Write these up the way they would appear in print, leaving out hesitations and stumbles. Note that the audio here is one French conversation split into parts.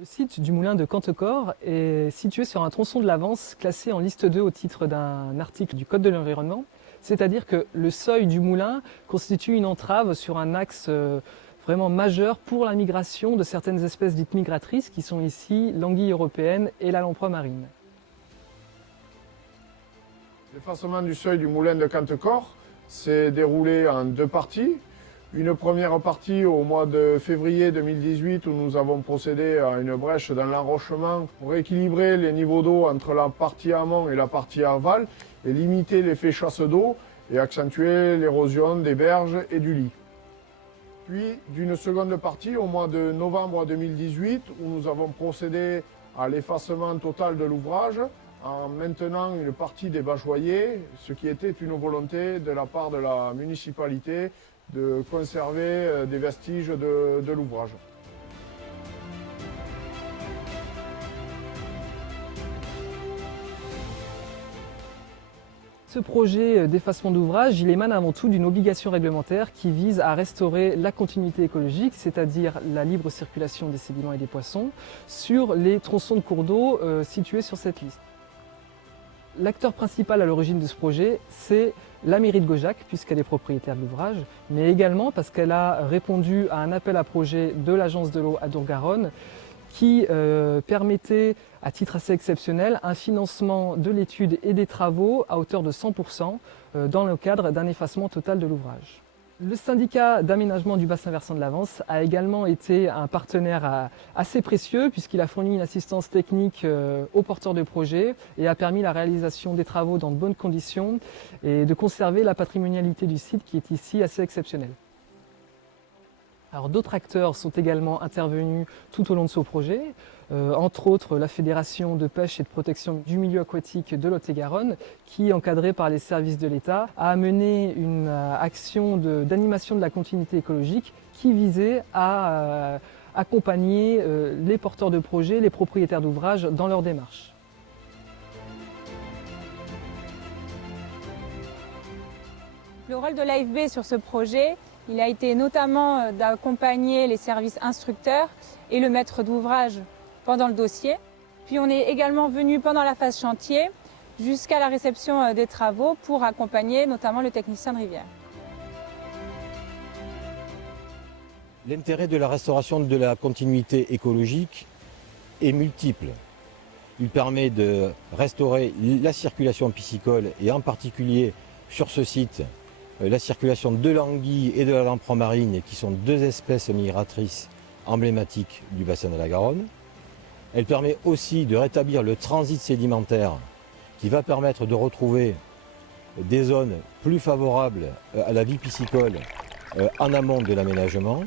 Le site du moulin de Cantecor est situé sur un tronçon de l'Avance classé en liste 2 au titre d'un article du Code de l'environnement. C'est-à-dire que le seuil du moulin constitue une entrave sur un axe vraiment majeur pour la migration de certaines espèces dites migratrices qui sont ici l'anguille européenne et la lamproie marine. L'effacement du seuil du moulin de Cantecor s'est déroulé en deux parties. Une première partie au mois de février 2018 où nous avons procédé à une brèche dans l'enrochement pour équilibrer les niveaux d'eau entre la partie amont et la partie aval et limiter l'effet chasse d'eau et accentuer l'érosion des berges et du lit. Puis d'une seconde partie au mois de novembre 2018 où nous avons procédé à l'effacement total de l'ouvrage en maintenant une partie des bâchoyers, ce qui était une volonté de la part de la municipalité de conserver des vestiges de l'ouvrage. Ce projet d'effacement d'ouvrage, il émane avant tout d'une obligation réglementaire qui vise à restaurer la continuité écologique, c'est-à-dire la libre circulation des sédiments et des poissons, sur les tronçons de cours d'eau situés sur cette liste. L'acteur principal à l'origine de ce projet, c'est la mairie de Gaujac, puisqu'elle est propriétaire de l'ouvrage, mais également parce qu'elle a répondu à un appel à projet de l'Agence de l'eau Adour-Garonne qui permettait, à titre assez exceptionnel, un financement de l'étude et des travaux à hauteur de 100% dans le cadre d'un effacement total de l'ouvrage. Le syndicat d'aménagement du bassin versant de l'Avance a également été un partenaire assez précieux puisqu'il a fourni une assistance technique aux porteurs de projets et a permis la réalisation des travaux dans de bonnes conditions et de conserver la patrimonialité du site qui est ici assez exceptionnelle. Alors d'autres acteurs sont également intervenus tout au long de ce projet, entre autres la Fédération de pêche et de protection du milieu aquatique de Lot-et-Garonne, qui, encadrée par les services de l'État, a mené une action d'animation de la continuité écologique qui visait à accompagner les porteurs de projets, les propriétaires d'ouvrages dans leur démarche. Le rôle de l'AFB sur ce projet, il a été notamment d'accompagner les services instructeurs et le maître d'ouvrage pendant le dossier. Puis on est également venu pendant la phase chantier jusqu'à la réception des travaux pour accompagner notamment le technicien de rivière. L'intérêt de la restauration de la continuité écologique est multiple. Il permet de restaurer la circulation piscicole et en particulier sur ce site la circulation de l'anguille et de la lamproie marine, qui sont deux espèces migratrices emblématiques du bassin de la Garonne. Elle permet aussi de rétablir le transit sédimentaire qui va permettre de retrouver des zones plus favorables à la vie piscicole en amont de l'aménagement.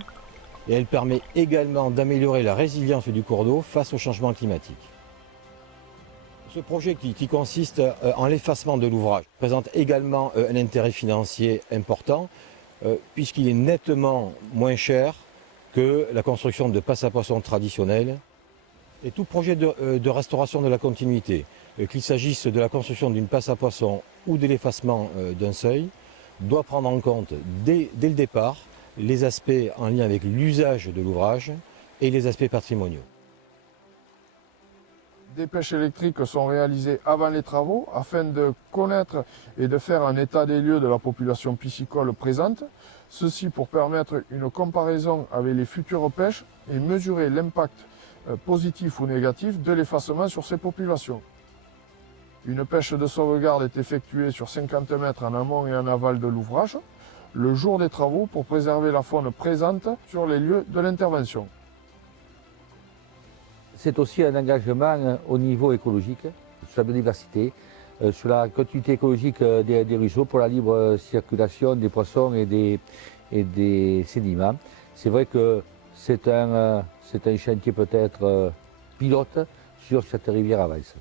Et elle permet également d'améliorer la résilience du cours d'eau face au changement climatique. Ce projet qui consiste en l'effacement de l'ouvrage présente également un intérêt financier important puisqu'il est nettement moins cher que la construction de passes à poissons traditionnels. Et tout projet de restauration de la continuité, qu'il s'agisse de la construction d'une passe à poissons ou de l'effacement d'un seuil, doit prendre en compte dès le départ les aspects en lien avec l'usage de l'ouvrage et les aspects patrimoniaux. Des pêches électriques sont réalisées avant les travaux afin de connaître et de faire un état des lieux de la population piscicole présente. Ceci pour permettre une comparaison avec les futures pêches et mesurer l'impact positif ou négatif de l'effacement sur ces populations. Une pêche de sauvegarde est effectuée sur 50 mètres en amont et en aval de l'ouvrage, le jour des travaux pour préserver la faune présente sur les lieux de l'intervention. C'est aussi un engagement au niveau écologique, sur la biodiversité, sur la continuité écologique des ruisseaux, pour la libre circulation des poissons et des sédiments. C'est vrai que c'est un chantier peut-être pilote sur cette rivière Avance.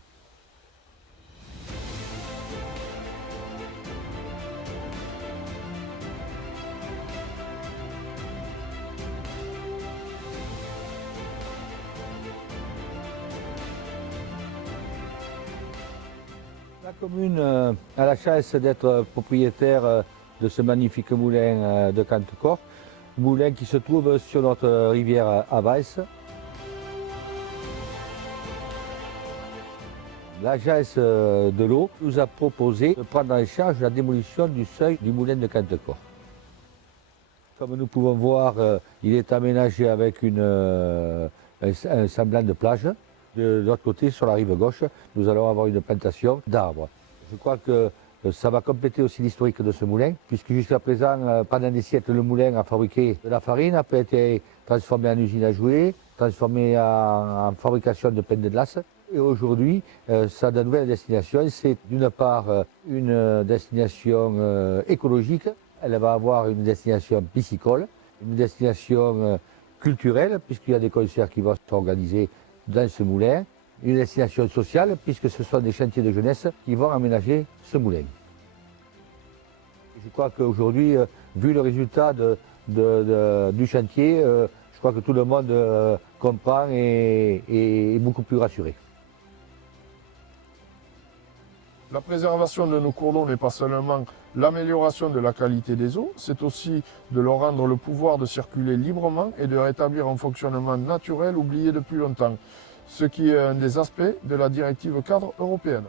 La commune a la chance d'être propriétaire de ce magnifique moulin de Cantecor, moulin qui se trouve sur notre rivière Avance. L'agence de l'eau nous a proposé de prendre en charge la démolition du seuil du moulin de Cantecor. Comme nous pouvons voir, il est aménagé avec un semblant de plage. De l'autre côté, sur la rive gauche, nous allons avoir une plantation d'arbres. Je crois que ça va compléter aussi l'historique de ce moulin, puisque jusqu'à présent, pendant des siècles, le moulin a fabriqué de la farine, a été transformé en usine à jouets, transformé en fabrication de pain de glace. Et aujourd'hui, sa nouvelle destination, c'est d'une part une destination écologique. Elle va avoir une destination piscicole, une destination culturelle, puisqu'il y a des concerts qui vont s'organiser dans ce moulin, une destination sociale, puisque ce sont des chantiers de jeunesse qui vont aménager ce moulin. Je crois qu'aujourd'hui, vu le résultat du chantier, je crois que tout le monde comprend et est beaucoup plus rassuré. La préservation de nos cours d'eau n'est pas seulement l'amélioration de la qualité des eaux, c'est aussi de leur rendre le pouvoir de circuler librement et de rétablir un fonctionnement naturel oublié depuis longtemps, ce qui est un des aspects de la directive cadre européenne.